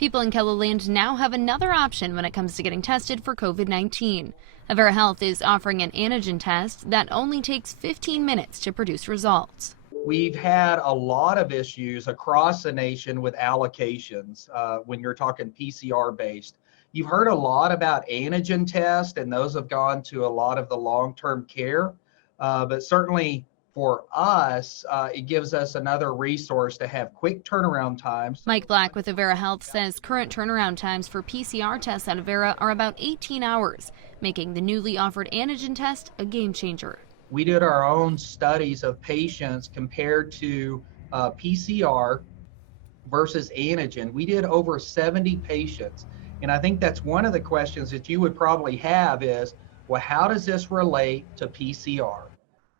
People in Kelloland now have another option when it comes to getting tested for COVID-19. Avera Health is offering an antigen test that only takes 15 minutes to produce results. We've had a lot of issues across the nation with allocations when you're talking PCR based. You've heard a lot about antigen tests, and those have gone to a lot of the long-term care. But certainly for us, it gives us another resource to have quick turnaround times. Mike Black with Avera Health says current turnaround times for PCR tests at Avera are about 18 hours, making the newly offered antigen test a game changer. We did our own studies of patients compared to PCR versus antigen. We did over 70 patients. And I think that's one of the questions that you would probably have is, well, how does this relate to PCR?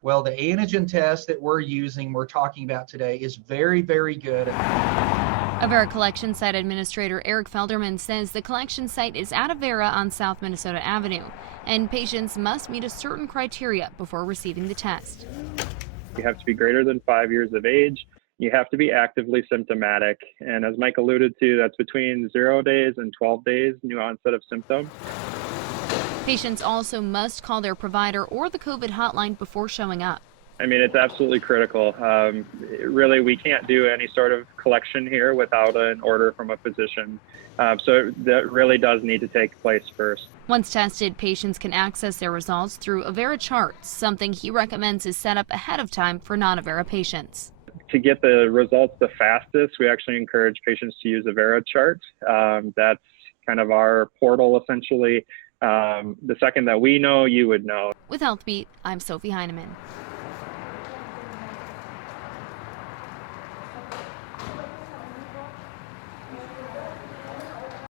Well, the antigen test that we're talking about today is very, very good. Avera Collection Site Administrator Eric Felderman says the collection site is at Avera on South Minnesota Avenue, and patients must meet a certain criteria before receiving the test. You have to be greater than 5 years of age. You have to be actively symptomatic. And as Mike alluded to, that's between 0 days and 12 days new onset of symptoms. Patients also must call their provider or the COVID hotline before showing up. I mean, it's absolutely critical. Really, we can't do any sort of collection here without an order from a physician. So that really does need to take place first. Once tested, patients can access their results through Avera charts, something he recommends is set up ahead of time for non-Avera patients. To get the results the fastest, we actually encourage patients to use Avera chart. That's kind of our portal, essentially. The second that we know, you would know. With HealthBeat, I'm Sophie Heineman.